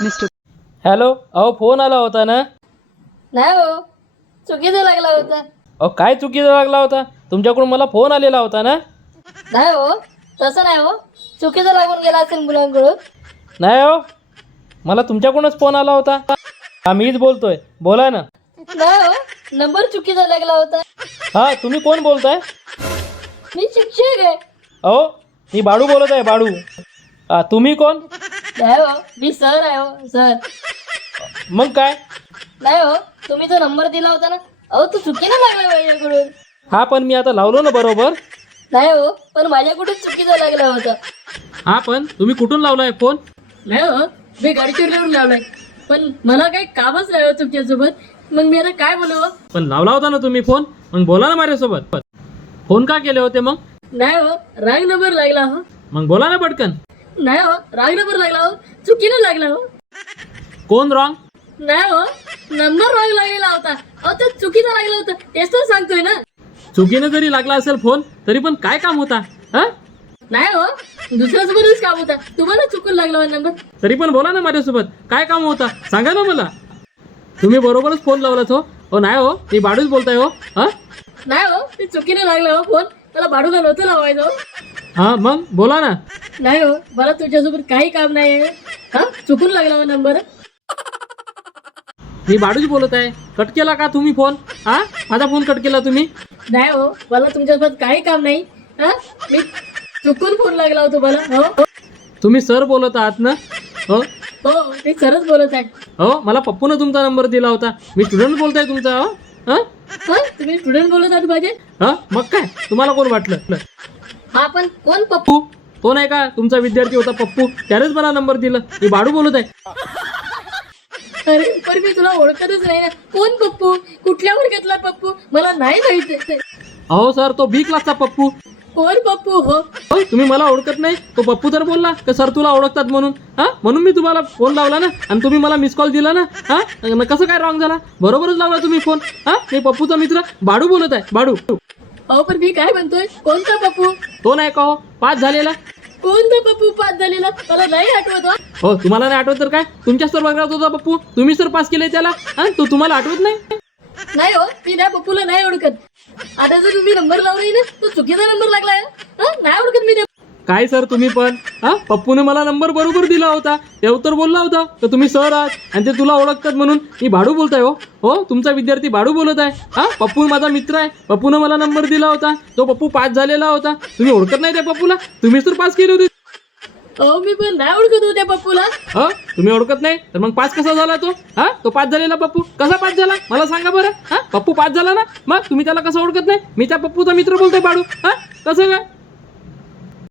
Mr. Hello अहो phone आला होता ना? नाही हो चुकीचा लागला होता. अहो काय चुकीचा लागला होता? तुमच्याकडून मला फोन आलेला होता ना? नाही हो तसं नाही हो चुकीचा लागून गेला असेल मुलांकडून. नाही हो मला तुमच्याकडूनच फोन आला होता. हा मीच बोलतोय बोला ना. नाही हो नंबर चुकीचा लागला होता. हा तुम्ही कोण बोलताय? मी शिक्षक आहे. अहो मी बाडू बोलत आहे बाडू हा तुम्ही कोण? नाही हो मी सर आहे हो सर मग काय? नाही हो तुम्ही जो नंबर दिला होता ना अहो तो चुकीनं लागला माझ्याकडून. हा पण मी आता लावलो ना बरोबर. नाही हो पण माझ्याकडून चुकीचा लागला होता. हा पण तुम्ही कुठून लावलाय फोन नाही हो मी गाडीचोरीवरून लावलाय. पण मला काही कामच नाही हो तुमच्यासोबत. मग मी आता काय बोलावं? पण लावला होता ना तुम्ही फोन मग बोला ना माझ्यासोबत. फोन का केले होते मग? नाही हो रांग नंबर लागला हो. मग बोला ना पटकन. नाही हो रांग नंबर लागला हो चुकीनं लागला हो. कोण रॉंग नाही हो नंबर रॉंग लागलेला होता. अहो तो चुकीचा लागला होता तेच तर सांगतोय ना. चुकीने जरी लागला असेल फोन तरी पण काय काम होता? हा? नाही हो दुसऱ्यासोबतच काम होता. तुम्हाला चुकून लागला हो नंबर. तरी पण बोला ना माझ्यासोबत काय काम होता? सांगा ना मला. तुम्ही बरोबरच फोन लावलात हो. हो नाही हो मी बाडूच बोलताय हो. हा? नाही हो ते चुकीने लागला हो फोन त्याला भाडूला नव्हतं लावायचं हो. हा मग बोला ना. नाही हो मला तुझ्यासोबत काही काम नाही हा? चुकून लागला हो नंबर. मी बाडूच बोलत आहे. कट केला का तुम्ही फोन? हा? माझा फोन कट केला तुम्ही? नाही हो मला तुमच्यासोबत काही काम नाही. हा? मी चुकून फोन लागला हो तुम्हाला हो? तुम्ही सर बोलत आहात ना? हो? हो मी खरंच बोलत आहे. हो? मला पप्पूनं तुमचा नंबर दिला होता. मी स्टुडंट बोलताय तुमचा हो? हा? हा? तुम्ही स्टुडंट बोलत आहात माझे? हा? मग काय? तुम्हाला कोण वाटलं? हा पण कोण पप्पू? तो नाही का? तुमचा विद्यार्थी होता पप्पू. त्यानेच मला नंबर दिला. मी बाडू बोलत आहे. अरे पण मी तुला ओळखतच नाही ना. कोण पप्पू? कुठल्या वर्गातला पप्पू? मला नाही माहिती अहो सर तो बी क्लासचा पप्पू. कोण पप्पू हो? तुम्ही मला ओळखत नाही? तो पप्पू तर बोलला का सर तुला ओळखतात म्हणून? हा? म्हणून मी तुम्हाला फोन लावला ना? आणि तुम्ही मला मिस कॉल दिला ना? हा? कसं काय रॉंग झाला? बरोबरच लावला तुम्ही फोन हा? मी पप्पूचा मित्र बाडू बोलत आहे. बाडू अहो पण मी काय म्हणतोय? कोणता पप्पू? तो नाही का हो? पास झालेला? कोणता पप्पू पास झालेला? मला नाही आठवत हो. तुम्हाला नाही आठवत तर काय? तुमच्याच तर वर्गात होता पप्पू. तुम्ही सर पास केले त्याला. हा तो तुम्हाला आठवत नाही? नाही हो मी त्या पप्पूला नाही ओळखत. आता जर तुम्ही नंबर लावला ना तो चुकीचा नंबर लागलाय हा? नाही ओळखत मी त्या काय सर तुम्ही पण? हा? पप्पूने मला नंबर बरोबर दिला होता. तेव्हा तर बोलला होता तर तुम्ही सर आहात आणि ते तुला ओळखतात म्हणून. मी भाडू बोलताय हो. हो? तुमचा विद्यार्थी भाडू बोलत आहे. हा? पप्पू माझा मित्र आहे. पप्पूने मला नंबर दिला होता. तो पप्पू पास झालेला होता. तुम्ही ओळखत नाही त्या पप्पूला? तुम्हीच तर पास केली होती. अहो मी पण नाही ओळखत हो त्या पप्पूला. हो? तुम्ही ओळखत नाही? तर मग पास कसा झाला तो? हा? तो पास झालेला पप्पू? कसा पास झाला? मला सांगा बरं. हा? पप्पू पास झाला ना? मग तुम्ही त्याला कसं ओळखत नाही? मी त्या पप्पूचा मित्र बोलतोय बाडू हा? कसं काय?